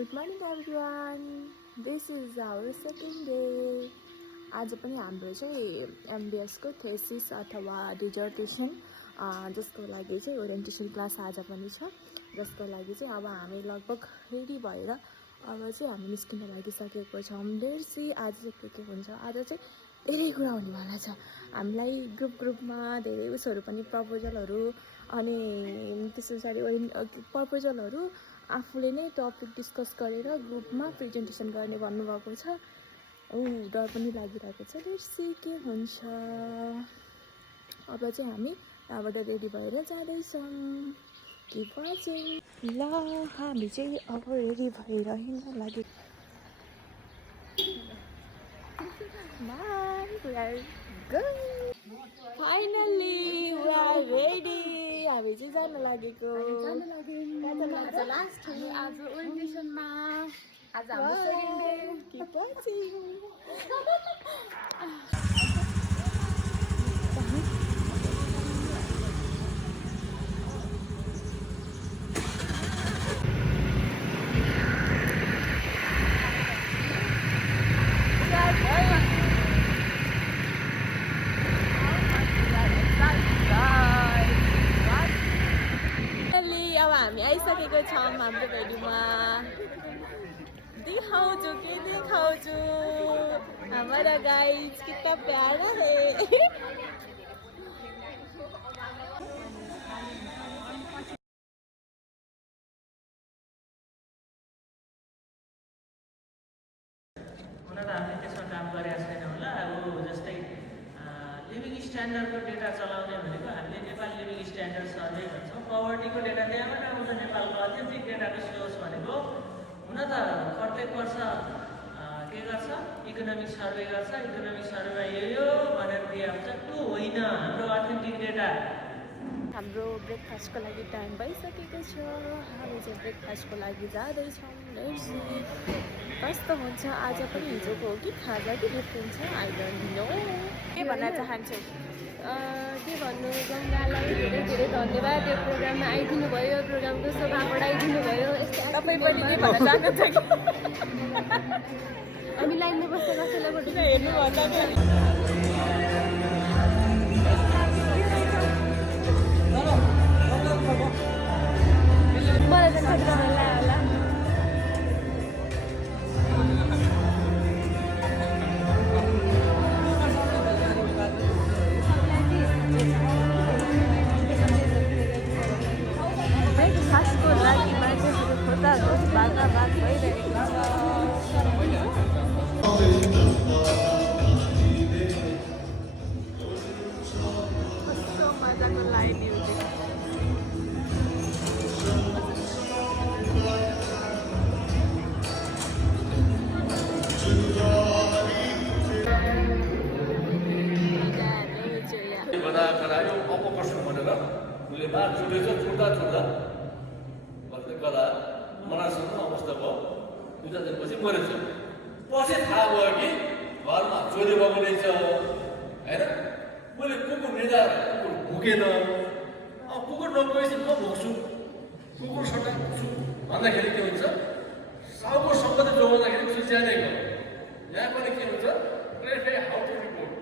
Good morning everyone. This is our second day. आज पनि हाम्रो चाहिँ MBS को thesis अथवा dissertation जसको लागि चाहिँ ओरिएन्टेसन क्लास आज पनि छ, जसको लागि चाहिँ अब हामी लगभग रेडी भएर अब चाहिँ हामी निस्किन लागिसकेको छौँ। लेट्स सी आज चाहिँ के हुन्छ। आज चाहिँ धेरै कुरा हुनेवाला छ। हामीलाई ग्रुपमा धेरै उसहरू पनि प्रपोजलहरू अनि त्यस पछाडि प्रपोजलहरू आफूले नै टपिक डिस्कस गरेर ग्रुपमा प्रेजेन्टेसन गर्ने भन्नुभएको छ। डर पनि लागिरहेको छ। लेट्स सी के हुन्छ। अब चाहिँ हामी यहाँबाट रेडी भएर जाँदैछौँ। Keep watching. ल हामी चाहिँ अब रेडी भएर हिँड्न लागि we are going. Finally we are ready. हामी चाहिँ जान लागेको। लास्ट हो आज ओरिएन्टेसनमा। आज हाम्रो सेकेन्ड डे। Keep watching. अब हामी आइसकेको छौँ हाम्रो भेडीमा। दिखाउँछु के दिखाउँछु हमारा गाइस कितना प्यारा है। हामीले त्यसमा काम गरेका छैनौँ होला। अब जस्तै लिभिङ स्ट्यान्डर्डको डेटा चलाउने भनेको हामीले नेपाल लिभिङ स्ट्यान्डर्ड सर्भे भन्छौँ। पवर्टीको डेटा त्यहाँबाट आउँछ। नेपालको अत्यधिक डेटाको सोर्स भनेको हुन त प्रत्येक वर्ष के गर्छ, इकोनोमिक सर्भे गर्छ। इकोनोमिक सर्भेमा यो भनेर दिइहाल्छ। त्यो होइन हाम्रो अथेन्टिक डेटा। हाम्रो ब्रेकफास्टको लागि टाइम भइसकेको छ। हामी चाहिँ ब्रेकफास्टको लागि जाँदैछौँ। लेट्स सी कस्तो हुन्छ। आज पनि हिजोको हो कि खाजा कि डिफ्रेन्ट छ, आई डोन्ट नो। के भन्न चाहन्छु? के भन्नु, गङ्गालाई धेरै धेरै धन्यवाद। यो प्रोग्राममा आइदिनु भयो, प्रोग्रामको शोभा बढाइदिनु भयो। तपाईँ पनि के भन्न चाहनुहुन्छ कि? हामी लाइनमा बसेर कसैलाई भोट हेर्नु भन्दाखेरि मलाई त खतरा होला होला। ब्रेकफास्टको लागि मान्छेहरू खोज्दाखोज भागाभाग भइरहेको छ। कस्तो मजाको लाइन म्युजिक। गरायो अपकर्षण भनेर उसले बात जोडेछ। जोड्दा भन्दै गर्दा मनासँग अवस्था भयो। 2 दिनपछि मरेछ। पछि थाहा भयो कि घरमा चोरी भएको रहेछ होइन। मैले कुकुर निधाएर कुकुर भुकेन। कुकुर नगएपछि म भुक्छु, कुकुर सट्टा भुक्छु भन्दाखेरि के हुन्छ, साउको सम्पत्ति जोगाउँदाखेरि उसले ज्यादै गयो। यहाँ पनि के हुन्छ, हाउ टु रिपोर्ट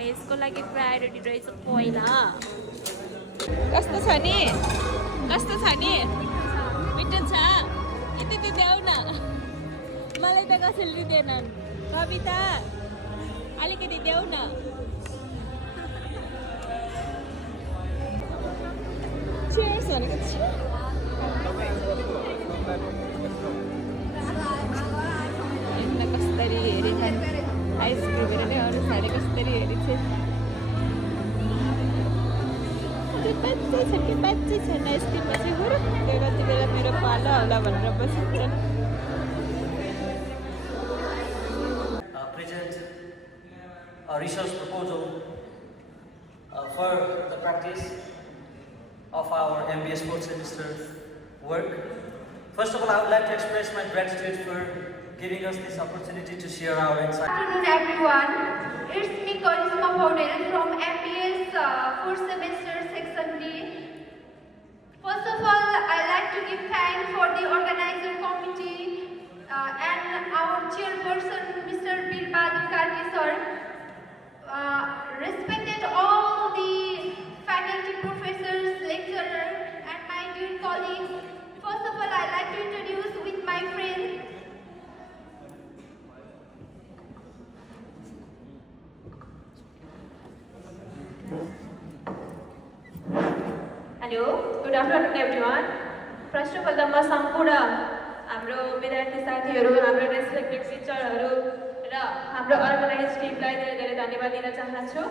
यसको लागि प्रायोरिटी रहेछ पहिला। कस्तो छ नि? कस्तो छ नि? मिठो छ? यति देऊ न। मलाई त कसैले दिँदैनन्। कविता ल्याउ न Cheers भनेको छु हेर्न कसरी हेरिन्छन् आइसक्रिम हेरेर अरू खाने कसरी हेरिन्छन् बाँच्चै छन् आइसक्रिममा चाहिँ हुरुक्कै कति बेला मेरो पालो होला भनेर बसिन्छन् present a research proposal for the practice of our MBA fourth semester work. First of all, I would like to express my gratitude for giving us this opportunity to share our insights. Good afternoon, everyone. It's me, Karisma Paudel from MBA's fourth semester section B. First of all, I'd like to give thanks for the organizer committee and our chairperson, Mr. Bir Bahadur Karki sir. Respected all the faculty, professors, lecturers, and my dear colleagues. First of all, I'd like to introduce with my friend. Hello good afternoon everyone first of all त म सम्पूर्ण हाम्रो विद्यार्थी साथीहरू हाम्रो respected टिचरहरू र हाम्रो अर्गनाइज टिमलाई धेरै धेरै धन्यवाद दिन चाहन्छु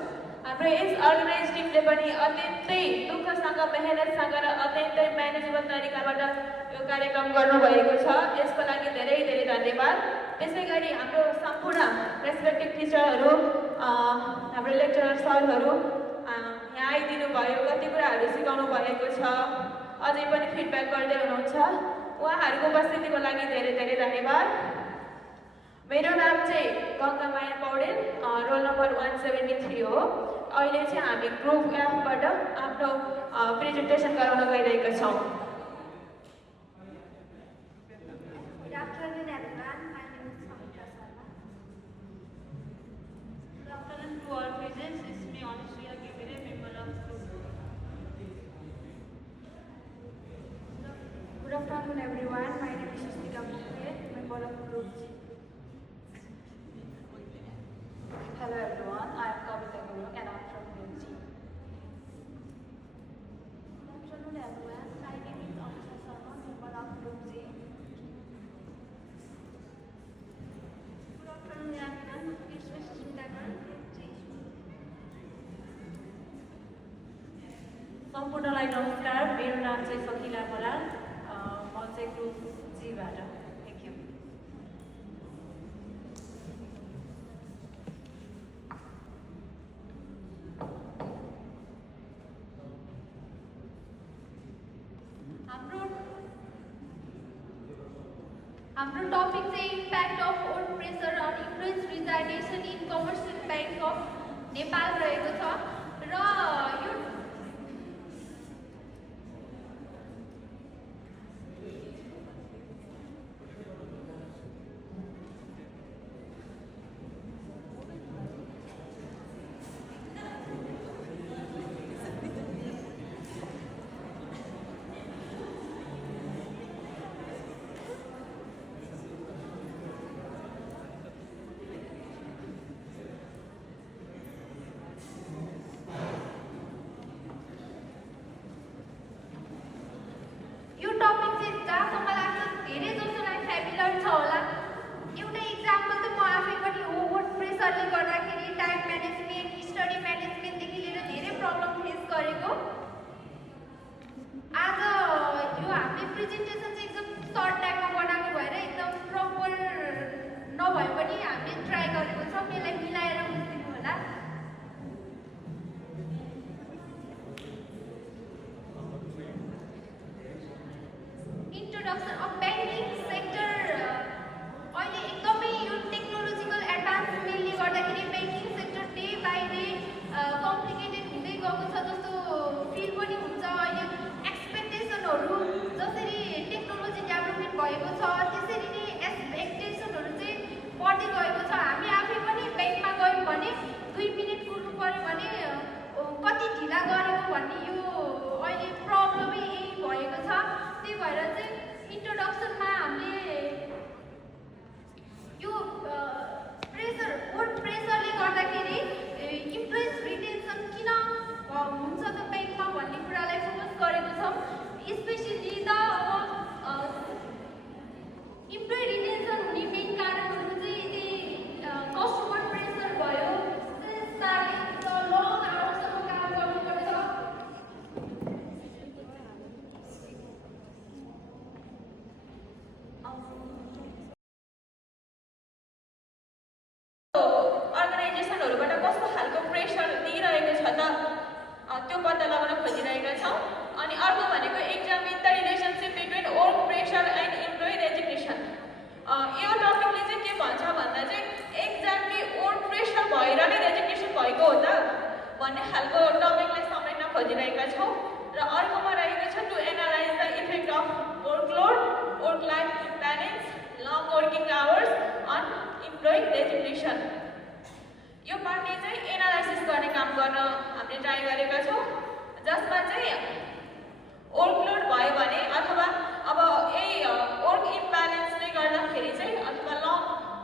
हाम्रो यस अर्गनाइज टिमले पनि अत्यन्तै दुःखसँग मेहनतसँग र अत्यन्तै म्यानेजेबल तरिकाबाट यो कार्यक्रम गर्नुभएको छ यसको लागि धेरै धेरै धन्यवाद त्यसै गरी हाम्रो सम्पूर्ण रेस्पेक्टेड टिचरहरू हाम्रो लेक्चरर सरहरू यहाँ आइदिनु भयो कति कुराहरू सिकाउनु भएको छ अझै पनि फिडब्याक गर्दै हुनुहुन्छ उहाँहरूको उपस्थितिको लागि धेरै धेरै धन्यवाद मेरो नाम चाहिँ गङ्गामाया पौडेल रोल नम्बर 173 हो अहिले चाहिँ हामी ग्रुप एफबाट आफ्नो प्रेजेन्टेसन गराउन गइरहेका छौँ Good afternoon, everyone. My name is Samita Sharma. Good afternoon to all present. It's me, Anushya Givire, member of group. Good afternoon, everyone. My name is Shastika Mukhe, member of Group G. Hello everyone, I am Kavita Guru and I am from Group G. Good afternoon, everyone. My name is Anushya Sharma, member of Group G. Good afternoon everyone, it's me Sushmita Garu, Group G. सम्पूर्णलाई नमस्कार मेरो नाम चाहिँ सकिला बराल म चाहिँ group जीबाट thank you हाम्रो topic चाहिँ impact of work pressure on employees resignation in commercial bank of Nepal रहेको छ र यो टपिक चाहिँ जहाँसम्म लाग्छ धेरै जसोलाई फ्यामिलियर छ होला एउटा इक्जाम्पल त म आफै पनि हो वर्क प्रेसरले गर्दाखेरि टाइम म्यानेजमेन्ट स्टडी म्यानेजमेन्टदेखि लिएर धेरै प्रब्लम फेस गरेको आज यो हामीले प्रेजेन्टेसन चाहिँ एकदम सर्ट टाइममा बनाएको भएर एकदम प्रपर नभए पनि हामीले ट्राई गरेको छ यसलाई मिलाएर बुझिदिनु होला Introduction of banking sector अहिले एकदमै यो टेक्नोलोजिकल एडभान्समेन्टले गर्दाखेरि banking sector day by day complicated हुँदै गएको छ जस्तो फिल पनि हुन्छ अहिले एक्सपेक्टेसनहरू जसरी टेक्नोलोजी डेभलपमेन्ट भएको छ त्यसरी नै एक्सपेक्टेसनहरू चाहिँ बढ्दै गएको छ हामी आफै पनि रेजिग्नेसनहरूबाट कस्तो खालको प्रेसर दिइरहेको छ त त्यो पत्ता लगाउन खोजिरहेका छौँ। अनि अर्को भनेको examine the relationship between work pressure and employee resignation. यो टपिकले चाहिँ के भन्छ भन्दा चाहिँ एक्ज्याक्टली वर्क प्रेसर भएर नै रेजिग्नेसन भएको हो त भन्ने खालको टपिकलाई समेट्न खोजिरहेका छौँ। र अर्कोमा रहेको छ to analyse the effect of workload, work life imbalance, long working hours on employee resignation. यो पार्टले चाहिँ एनालाइसिस गर्ने काम गर्न हामीले ट्राई गरेका छौँ, जसमा चाहिँ वर्कलोड भयो भने अथवा अब यही वर्क इम्ब्यालेन्सले गर्दाखेरि चाहिँ अथवा लङ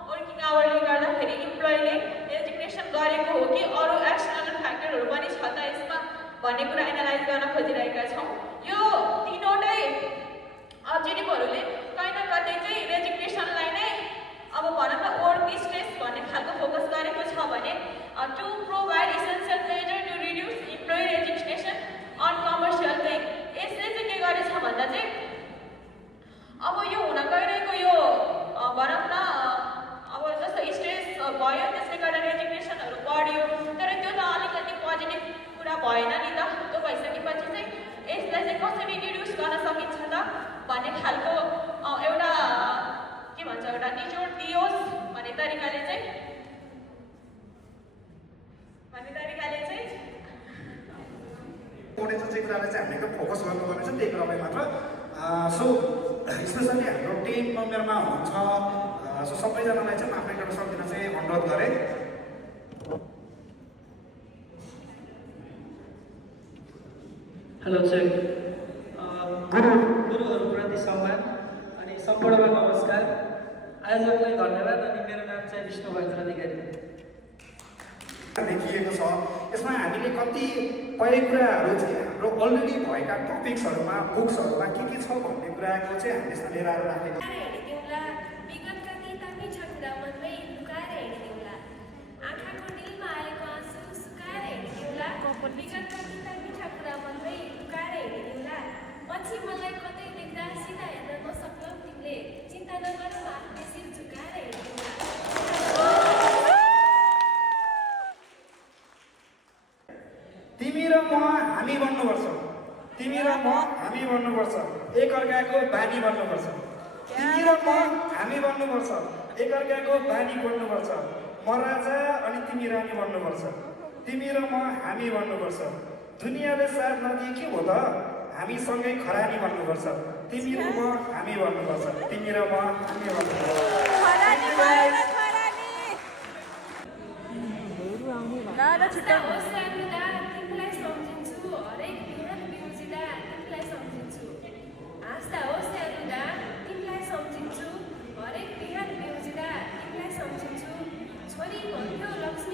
वर्किङ आवरले गर्दाखेरि इम्प्लोइले रेजिग्नेसन गरेको हो कि अरू एक्सटर्नल फ्याक्टरहरू पनि छ त यसमा भन्ने कुरा एनालाइज गर्न खोजिरहेका छौँ। यो तीनवटै अब्जेक्टिभहरूले कहीँ न कतै चाहिँ रेजिग्नेसनलाई नै अब भनौँ न वर्क स्ट्रेस भन्ने खालको फोकस गरेको छ भने to provide essential measure to reduce employee resignation on commercial पेइङ। यसले चाहिँ के गरेछ भन्दा चाहिँ अब यो हुन गइरहेको यो भनौँ न अब जस्तो स्ट्रेस भयो त्यसले गर्दा रेजिग्नेसनहरू बढ्यो, तर त्यो त अलिकति पोजिटिभ कुरा भएन नि त। त्यो भइसकेपछि चाहिँ यसलाई चाहिँ कसरी रिड्युस गर्न सकिन्छ त भन्ने खालको एउटा के भन्छ एउटा निचोड दियोस् भन्ने तरिकाले चाहिँ पोटेन्सियल चाहिँ कुरालाई चाहिँ हामीले एकदम फोकस गर्नुपर्ने छ त्यही कुरालाई मात्र। सो स्पेसली हाम्रो टिम मेम्बरमा हुनुहुन्छ, सो सबैजनालाई चाहिँ म आफ्नो इन्ट्रोडक्सन दिन चाहिँ अनुरोध गरेँ। हेलो चेक, गुरुहरूप्रति सम्मान अनि सम्पूर्णमा नमस्कार। आयोजकलाई धन्यवाद। अनि मेरो नाम चाहिँ विष्णु भैन्द्र अधिकारी लेखिएको छ। यसमा हामीले कतिपय कुराहरू चाहिँ हाम्रो अलरेडी भएका टपिक्सहरूमा बुक्सहरूमा के छ भन्ने कुराको चाहिँ हामीले यसमा लिएर राखेको छ। विगतका केही मिठा कुरा मनमै लुकाएर हेरिदेऊला, आँखाको डिलमा आएको आँसु सुकाएर हेरिदेऊला, विगतका केही मिठा कुरा मनमै लुकाएर हेरिदेऊला, पछि मलाई कतै देख्दा सिधा हेर्न नसक्नु तिमीले चिन्ता नगर्नु आफ्नो शिर झुकाएर हेरिदेऊला। तिमी र म हामी बन्नुपर्छ, तिमी र म हामी बन्नुपर्छ, एकअर्काको बानी बन्नुपर्छ। तिमी र म हामी बन्नुपर्छ, एकअर्काको बानी बन्नुपर्छ। म राजा अनि तिमी रानी बन्नुपर्छ, तिमी र म हामी बन्नुपर्छ। दुनियाँले साथ नदिए के हो त, हामी सँगै खरानी बन्नुपर्छ। तिमी र म हामी बन्नुपर्छ, तिमी र म हामी बन्नुपर्छ। तिमीलाई सम्झिन्छु, हरेक बिहान बिउजिँदा तिमीलाई सम्झिन्छु। हाँस्दा होस् रुँदा तिमीलाई सम्झिन्छु, हरेक बिहान बिउजिँदा तिमीलाई सम्झिन्छु। छोरी भन्थ्यौ लक्ष्मी